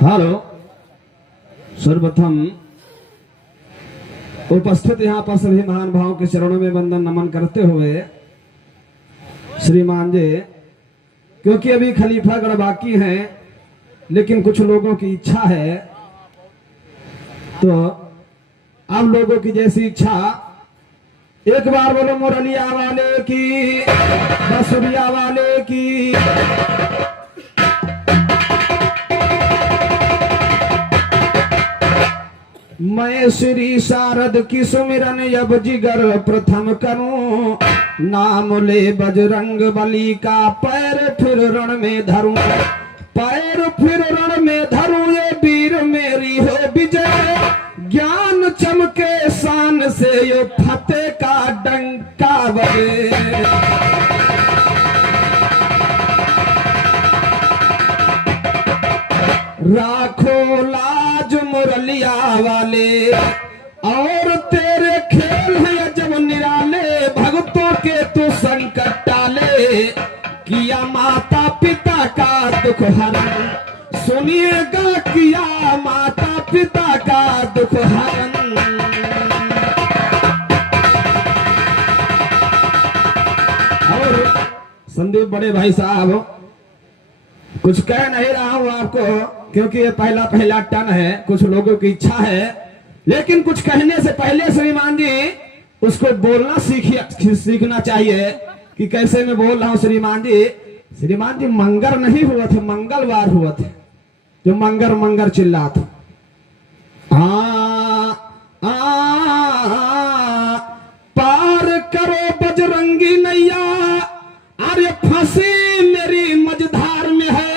Hello, सर्वप्रथम उपस्थित यहाँ पर सभी महान भावों के चरणों में वंदन नमन करते हुए श्रीमान जी, क्योंकि अभी खलीफागढ़ बाकी हैं, लेकिन कुछ लोगों की इच्छा है, तो आप लोगों की जैसी इच्छा एक बार बोलो मुरलिया वाले की, बसुरिया वाले की। मैं श्री शारद की सुमिरन अब जिगर प्रथम करूं, नाम ले बजरंग बली का पैर फिर रण में धरूं, पैर फिर रण में धरूं, ये वीर मेरी हो विजय, ज्ञान चमके शान से ये फतेह का डंका बजे। राखो लाज मुरलिया वाले, और तेरे खेल है जब निराले, भक्तों के तू संकट टाले, किया माता पिता का दुख हरण, सुनिएगा किया माता पिता का दुख हरण। और संदीप बड़े भाई साहब, कुछ कह नहीं रहा हूं आपको, क्योंकि ये पहला पहला टन है, कुछ लोगों की इच्छा है, लेकिन कुछ कहने से पहले श्रीमान जी उसको बोलना सीखना चाहिए कि कैसे मैं बोल रहा हूं। श्रीमान जी मंगर नहीं हुआ थे, मंगलवार हुआ थे, जो मंगर मंगर चिल्ला था। पार करो बजरंगी नैया, अरे फंसी मेरी मझधार में है,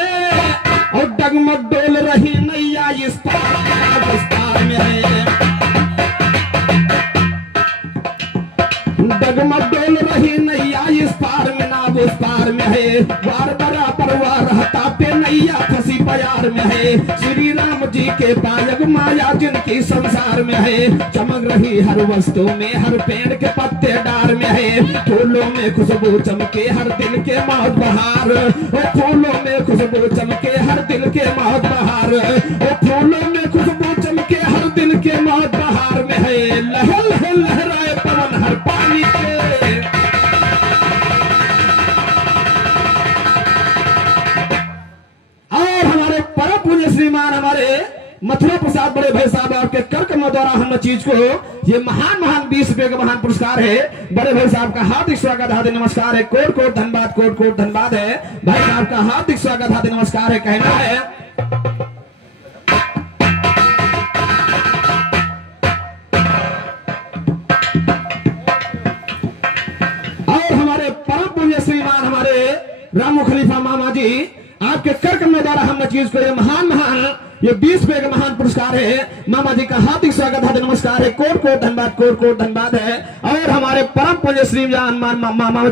और डगमग डोल रही नैया इस पार में है, डगमग डोल रही नैया इस पार में ना उस पार में है, वार बराबर वार रहता पे नैया फंसी प्यार में है, श्री राम जी के पायक माया जिनकी संसार में है, चमक रही हर वस्तु में, हर पेड़ के पत्ते डार में है, फूलों में खुशबू चमके हर दिल के मौत बहार, ओ फूलों में खुशबू चमके हर दिल के मौत बहार, ओ फूलों में खुशबू चमके हर दिल के मौत बहार में है, लहर लहर लहराए पवन हर पानी के। और हमारे परम पूज्य श्रीमान हमारे मथुरा प्रसाद बड़े भाई साहब आपके कर कमलों द्वारा हम चीज को ये महान 20 रुपए का महान पुरस्कार है। बड़े भाई साहब का हार्दिक स्वागत, हार्दिक नमस्कार है, कोट कोट धन्यवाद, कोट कोट धन्यवाद है। भाई साहब का हार्दिक स्वागत, हार्दिक नमस्कार है। कहना है और हमारे परम पूज्य श्रीमान हमारे रामू खलीफा मामा जी आपके कर कमलों द्वारा हम चीज को ये महान ये 20 रुपए का महान पुरस्कार है। मामा जी का हार्दिक स्वागत, हार्दिक नमस्कार है, कोट कोट धन्यवाद, कोट कोट धन्यवाद है। और हमारे परम पूज्य श्रीमान मामा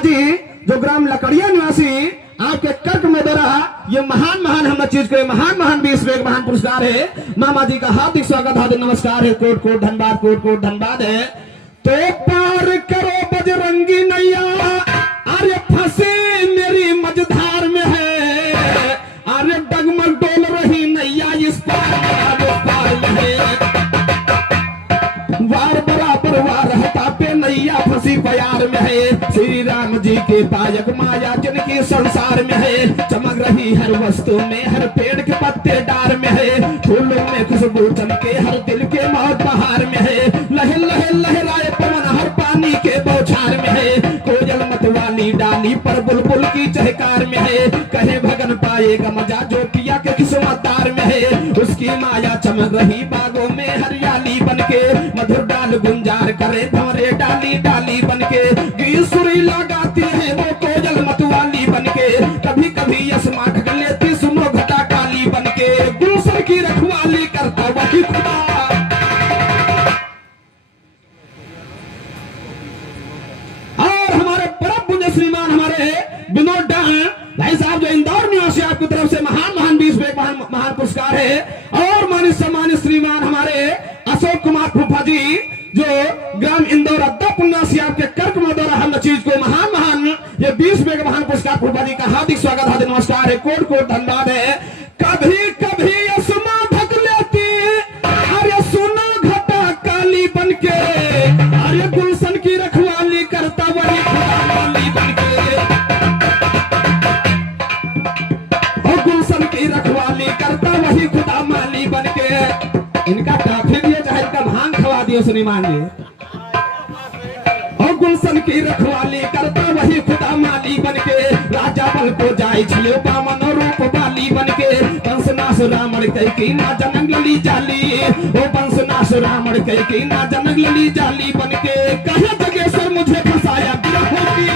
जी जो ग्राम लकड़िया निवासी आपके कर्क में द्वारा ये महान हम चीज को महान 20 रुपए का महान पुरस्कार है। मामा जी का हार्दिक स्वागत, हार्दिक नमस्कार है, कोट कोट धन्यवाद, कोट कोट धन्यवाद है। तो पार करो बजरंगी नैया, अरे फंसे मेरी मझधार में है, अरे डगमग डोल रही नैया इस पार में है, वार बराबर वार रहता पे नैया फंसी प्यार में है, श्री राम जी के पायक माया जिनकी संसार में है, चमक रही हर वस्तु में, हर पेड़ के पत्ते डार में है, फूलों में खुशबू चमके हर दिल के मौत बहार में है, लहर लहर लहराए पवन हर पानी के बौछार में है, कोयल मतवाली डाली पर बुलबुल की चहकार में है, कहे भगन पाएगा मजा जो पिया के किस्मतदार में है, उसकी माया चमक रही बागों में हरियाली बनके, मधुर डाल गुंजार करे भंवरे डाली डाली बनके, गीत सुरीला गाती है वो कोयल मतवाली बनके, कभी कभी यसमा ढक लेती सुनो घटा काली बनके, दूसर की रखवाली करता वही खुदा। और हमारे परम पुण्य श्रीमान हमारे विनोद भाई साहब जो इंदौर निवासी आपकी तरफ से महान 20 रुपए महान पुरस्कार है। और मानित सम्मानित श्रीमान हमारे अशोक कुमार फूफा जी जो ग्राम इंदौर अद्दा पुण्यासी आपके कर्क में द्वारा हम चीज को महान ये 20 रुपए का महान पुरस्कार फूफा जी का हार्दिक स्वागत, हार्दिक नमस्कार है, कोट कोट धन्यवाद है। कभी कभी असमा ढक लेती, अरे सुना घटा काली बनके, अरे गुलशन की रखवाली करता वही खुदा माली बनके, और गुलशन की रखवाली करता वही खुदा माली बनके। इनका काफी दिए चाहे इनका भांग खवा दियो श्रीमान जी। और गुलशन की रखवाली करता वही खुदा माली बनके, राजा बल को जाय छियो बामन रूप बाली बनके, वंशनाश रावण कह की ना जनक लली जाली, ओ वंशनाश रावण कह की ना जनक लली जाली बनके, कहे जगेश्वर मुझे फंसाया विरहों की।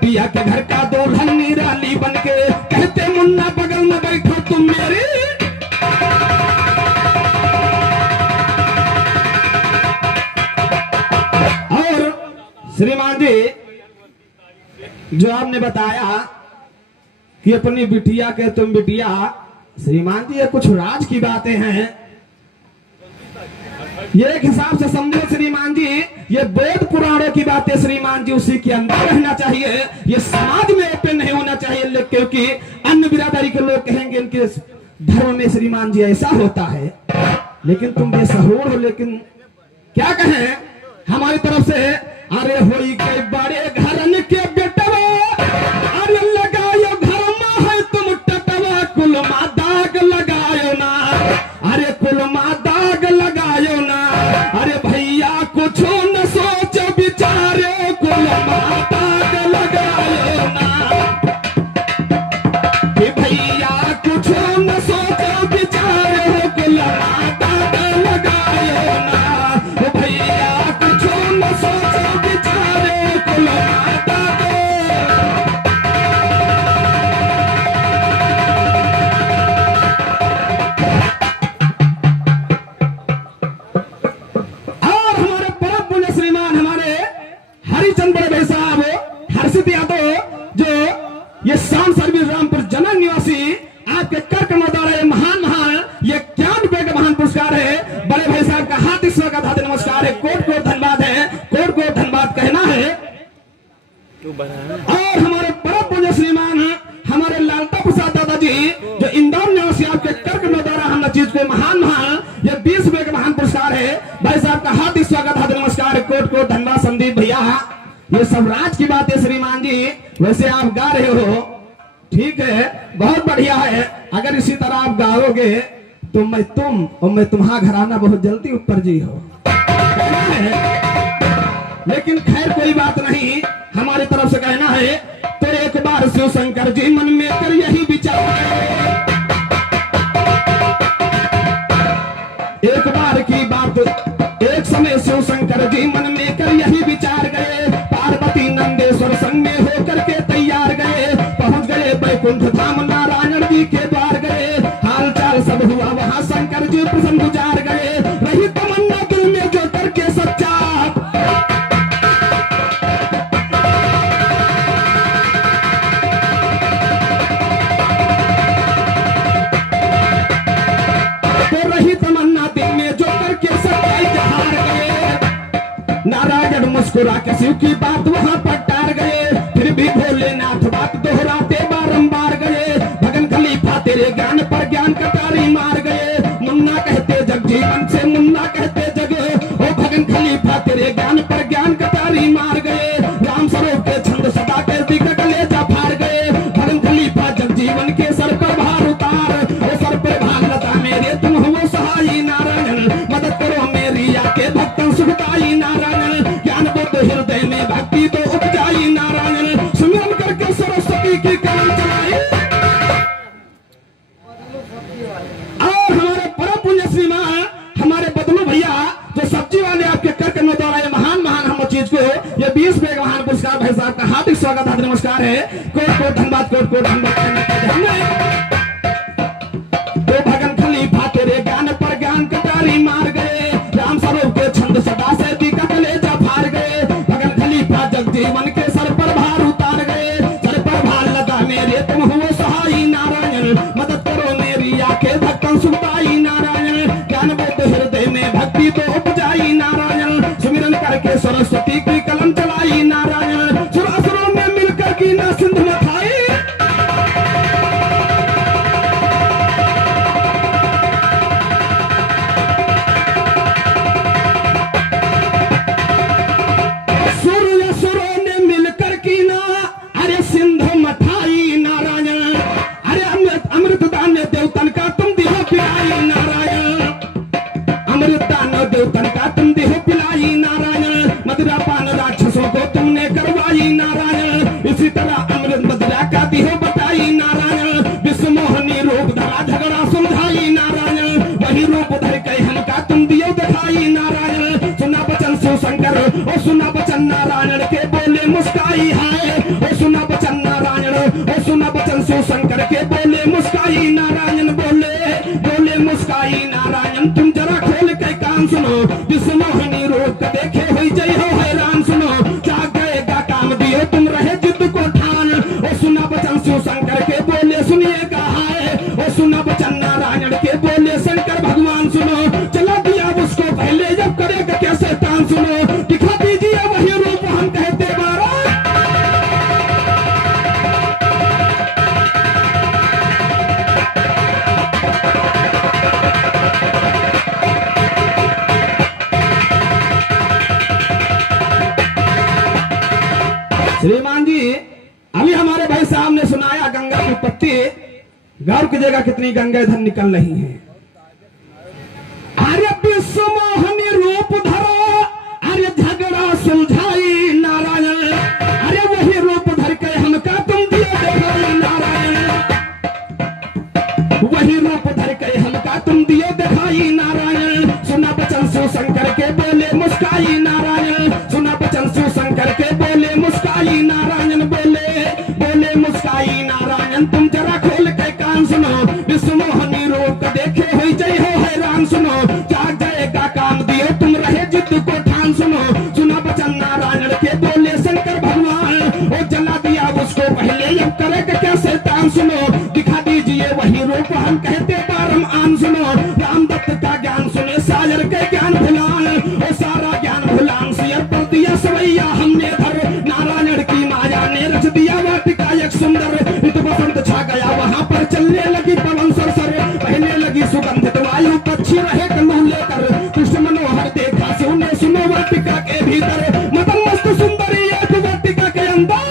पिया के घर का दुल्हन निराली बनके, कहते मुन्ना बगल में बैठो तुम मेरी। और श्रीमान जी जो आपने बताया कि अपनी बिटिया के तुम बिटिया, श्रीमान जी ये कुछ राज की बातें हैं, ये एक हिसाब से समझो श्रीमान जी, ये वेद पुराणों की बातें श्रीमान जी उसी के अंदर रहना चाहिए, ये समाज में ओपन नहीं होना चाहिए, क्योंकि अन्य बिरादरी के लोग कहेंगे इनके धर्म में श्रीमान जी ऐसा होता है, लेकिन तुम बेसहूर हो। लेकिन क्या कहें हमारी तरफ से, अरे होई के बड़े घरन के बेटवा, अरे लगायो घर में है तुम टटवा, कुलमा दाग लगायो ना, अरे कुलमा दाग लगायो ना, अरे भैया कुछ न सोच विचारे, कुलमा दाग लगायो ना, कि भैया कुछ न सोच विचारे, कुलमा दाग लगायो ना, भैया कुछ न सोच विचारे, कुलमा दाग। हर्षित यादव जो ये शाम सर्विस रामपुर जनन निवासी आपके कर्क द्वारा महान ये 91 का महान पुरस्कार है। बड़े भाई साहब का हार्दिक स्वागत हार्दिक नमस्कार है, कोट कोट धन्यवाद है, कोट कोट धन्यवाद कहना है। और हमारे परम पूज्य श्रीमान हमारे लालता प्रसाद दादाजी जो इंदौर निवासी आपके कर्क द्वारा हम चीज को महान ये 20 रुपए का महान पुरस्कार है। भाई साहब का हार्दिक स्वागत हार्दिक नमस्कार है, कोट कोट धन्यवाद। संदीप भैया ये सब राज की बात है श्रीमान जी, वैसे आप गा रहे हो ठीक है, बहुत बढ़िया है, अगर इसी तरह आप गाओगे तो मैं तुम और मैं तुम्हारा घराना बहुत जल्दी ऊपर जी हो। लेकिन खैर कोई बात नहीं, हमारी तरफ से कहना है तो एक बार शिव शंकर जी मन में कर यही विचार, एक बार की बात एक समय शिव शंकर जी मन में कर यही विचार गए, पार्वती नंदेश्वर संग में होकर के तैयार गए, पहुंच गए बैकुंठ धाम नारायण जी के द्वार गए, हाल चाल सब हुआ वहां शंकर जी प्रसन्न गुजार गए, रही तमन्ना दिल में जो करके सच्चा, तो रही तमन्ना दिल में जो करके सच्चाई जहार गए, नारायण मुस्कुरा के शिव की बात वहां पर टार गए, फिर भी भोलेनाथ बात दोहराते बारंबार गए, भगन खलीफा तेरे ज्ञान पर ज्ञान कटारी मार गए, मुन्ना कहते जग जीवन से मुन्ना कहते जगे, ओ भगन खलीफा तेरे ज्ञान पर ज्ञान कटारी मार गए, राम स्वरूप के छंद सदा के दिग्ग कलेजा फाड़ गए, भगन खलीफा जग जीवन के सर पर भार उतार, ओ सर पर भार लता मेरे तुम हो सहाई नारायण, मदद करो मेरी आके भक्तन सुखदाई नारायण, ज्ञान बुद्ध हृदय में भक्ति तो उपजाई नारायण, सुमिरन करके सरस्वती की कलम चलाई। और हमारे परम पुण्य श्रीमान हमारे बदलू भैया जो सब्जी वाले आपके कर्क में द्वारा ये महान हम चीज को ये 20 रुपए का महान पुरस्कार भाई साहब का हार्दिक स्वागत हार्दिक नमस्कार है, कोट कोट धन्यवाद, कोट कोट धन्यवाद। तो भगन जीवन के सर पर भार उतार गए, सर पर भार लगा मेरे तुम हुए सहाई नारायण, मदद करो मेरी आंखें धक्कन सुनताई नारायण, ज्ञान बुद्ध हृदय में भक्ति तो उपजाई नारायण, सुमिरन करके सरस्वती की कलम चलाई नारायण, सुरासुरों ने मिलकर की ना सिंधु मथाई। सुरों ने मिलकर की ना अरे सिंधु मथाई नारायण, अरे अमृत दान देवतन का तुम दिहो पिलाई नारायण, अमृत दान देवतन का तुम दिहो पिलाई नारायण, मदिरा पान राक्षसों को तुमने करवाई नारायण, इसी तरह अमृत मदिरा का दिहो बताई नारायण, विश्व मोहनी रूप धरा झगड़ा सुलझाई नारायण, वही रूप धर के हमका तुम दियो दिखाई नारायण, सुना बचन शिव शंकर और सुना बचन नारायण के बोले मुस्काई हाय, और सुना बचन नारायण और सुना बचन शिव शंकर के बोले मुस्काई नारायण, बोले मुस्काई नारायण, तुम जरा खोल के कान सुनो, विश्व मोहनी रूप का देखे हुई जय हो हैरान सुनो, जाग गएगा काम दियो तुम रहे जिद को ठान, और सुना बचन शिव शंकर के बोले सुनिएगा हाय, और सुना बचन नारायण के बोले शंकर भगवान सुनो, चला दिया उसको पहले जब करेगा क्या शैतान सुनो, दिखा दीजिए वही रूप हम कहते बारा। श्रीमान जी अभी हमारे भाई साहब ने सुनाया गंगा की उत्पत्ति, गौर कीजिएगा कितनी गंगा इधर निकल रही हैं। अरे विश्व मोहनी रूप धरो, अरे झगड़ा सुलझाई नारायण, अरे वही रूप धर के हमका तुम दियो दिखाई नारायण, वही रूप धर के हमका तुम दियो दिखाई नारायण, सुना बचन शिव शंकर के बोले मुस्काई नारायण, सुना बचन शिव शंकर के बोले मुस्काई नारायण, बोले मुस्काई नारायण, तुम जरा खोल के कान सुनो, विश्व मोहनी रूप का देखे हुई जय हो हैरान सुनो, जाग जाएगा काम दियो तुम रहे जिद को ठान सुनो, सुना बचन नारायण के बोले शंकर भगवान, और जला दिया उसको पहले अब करेगा क्या शैतान सुनो, दिखा दीजिए वही रूप हम कहते बारम आन सुनो, रामदत्त का ज्ञान सुने सायर के ज्ञान भुलान, और सारा ज्ञान भुलान सियर पर दिया सवैया हमने धर, नारायण की माया ने रच दिया वाटिका एक सुंदर, ऋतु बसंत छा गया वहां पर चलने लगी पवन सरसर, पहने लगी सुगंधित वायु पक्षी रहे कन्हू लेकर, कृष्ण मनोहर देखा सुने सुनो वाटिका के भीतर, मदन मस्त सुंदरी एक वाटिका के अंदर।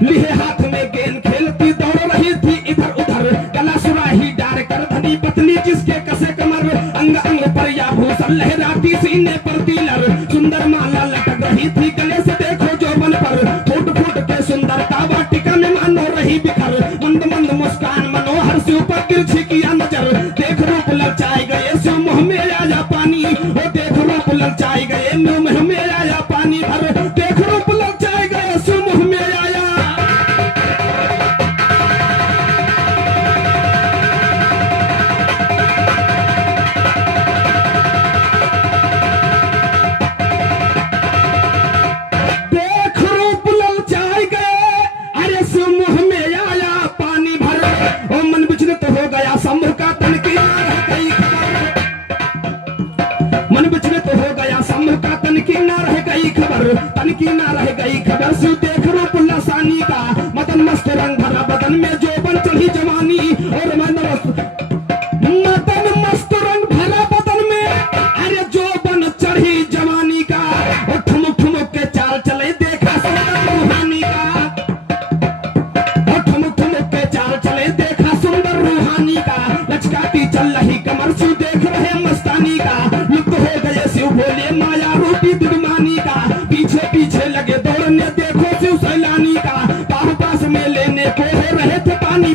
लिहे हाथ में गेंद खेलती दौड़ रही थी इधर उधर, गला सुराही डार कर धनी पतली जिसके कसे कमर, अंग अंग पर या भूषण लहराती सीने पर तिलर, सुंदर माला लटक रही थी गले से देखो जोबन पर, फूट फूट के सुंदरता वाटिका में मानो रही बिखर, मंद मंद मुस्कान मनोहर से ऊपर तिरछी किया नजर, देख रूप ललचाए गए से मुंह में आया पानी, वो देख रूप ललचाए गए मुंह में आया पानी भर, देख रूप ललचाए गए से मुंह में आया। शंभु का तन की ना रह गई खबर, मन विचलित हो गया शंभु का तन की ना रह गई खबर, तन की ना रह गई खबर, से देख रूप लसानी का, मदन मस्त रंग भरा बदन में जोबन चढ़ी जवानी, और मदन मस्त रंग भरा बदन में अरे जोबन चढ़ी जवानी का, और ठुमुक ठुमुक के चाल चले देखा सुंदर रूहानी का, और ठुमुक ठुमुक के चाल चले देखा सुंदर रूहानी का, लचकाती चल रही कमर से देख रहे मस्तानी का, लुप्त हो गए शिव बोले माया रूपी दुर्मानी का, पीछे पीछे लगे दौड़ने देखो शिव सैलानी का, पास में लेने को है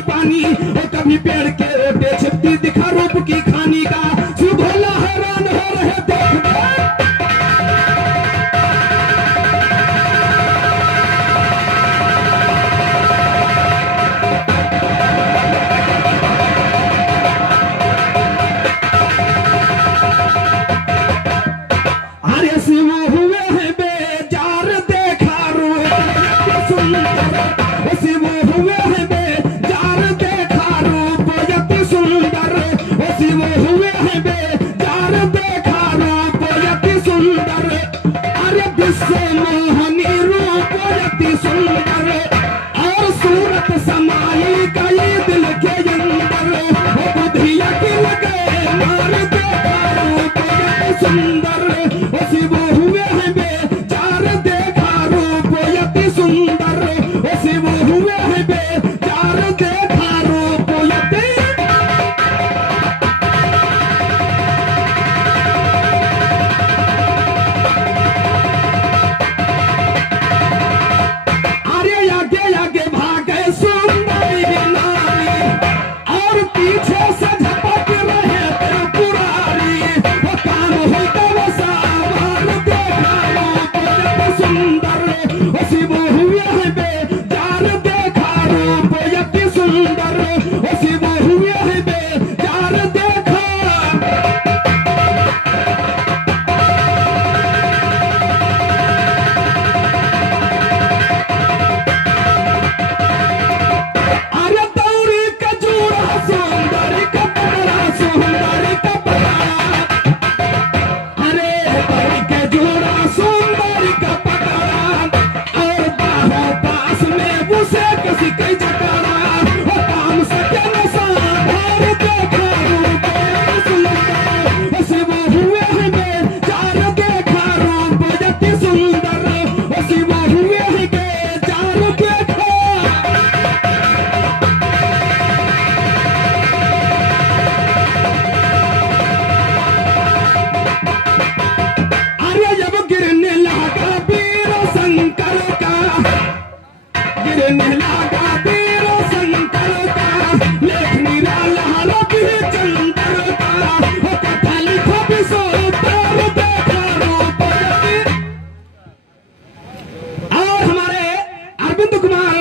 पानी, और कभी पेड़ के ओटे छिपती दिखा रूप की खानी का। शिव भोला हैरान हो रहे देख शिव हुए हैं बेजार देखा रूप सुंदर, शिव हुए हैं बेजार देखा रूप यति सुंदर, शिव हुए हैं बेजार देखा रूप यति सुंदर, अरे विश्व मोहनी रूप यति सुंदर, और सूरत समाई गई दिल के अंदर, बुद्धिया की लगे मार देखा रूप यति सुंदर, शिव हुए हैं बेचार देखा रूप यति सुंदर, शिव हुए हैं बेचार देखा रूप यति। अरे आगे आगे भागे सुंदरी नारी, और पीछे से झपक रहे थे पुरारी, वो काम होता वो सामान देखा रूप यति सुंदर, शिव हुए हैं बेजार देखा रूप यति सुंदर, शिव हुए हैं बेजार देखा। अरे दौड़ी का जोड़ा सुंदरी का पकड़ा, सुंदरी का पकड़ा, अरे दौड़ी के जोड़ा सुंदरी का पकड़ा, और बाहों पास में उसे किसी कई जकड़ा, वो काम सके न साधार देखा रूप यति सुंदर, शिव हुए हैं बेजार देखा रूप यति सुंदर, शिव हुए हैं बेजार देखा। अरे जब गिरने लगा वीर शंकर का, गिरने लगा वीर शंकर का, लेख निराला रवि चंद्र का, वो कथा लिखा विश्वोत्तर देखा रूप यति। और हमारे अरविंद कुमार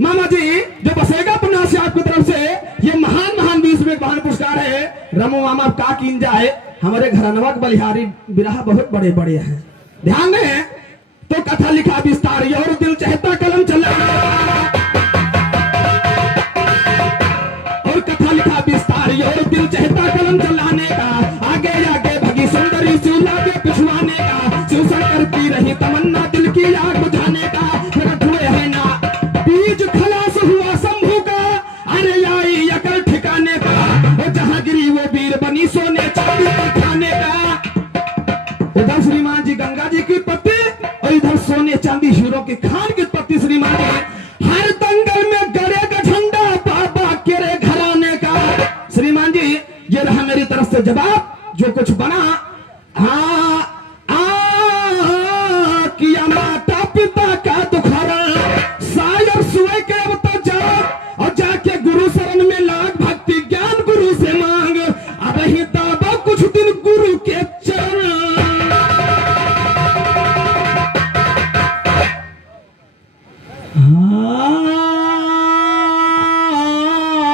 मामा जी जो बसेगा पुन्ना से आपकी तरफ से ये महान महान 20 में महान पुरस्कार है। रमो मामा का कीन जाए, हमारे घरानवा के बलिहारी बिरहा बहुत बड़े बड़े हैं, ध्यान दें। तो कथा लिखा विस्तार और दिल चाहता कलम चलाने और कथा लिखा विस्तार और दिल चाहता कलम चलाने का, आगे आगे भगी सुंदरी शिव लागे पिछवाने का, शिव शंकर की रही तमन्ना दिल की आग बुझाने का, प्रकट हुए है ना बीज खलास हुआ शंभू का, अरे आई अकल ठिकाने का, और जहां गिरी वो वीर बनी सोने चांदी के खाने का। उधर श्रीमान जी गंगा जी की पत्ती और इधर सोने चांदी हीरो के खान की पत्ती। श्रीमान जी हर दंगल में गड़ेगा झंडा बाबा केरे घराने का। श्रीमान जी ये रहा मेरी तरफ से जवाब, जो कुछ बना हाँ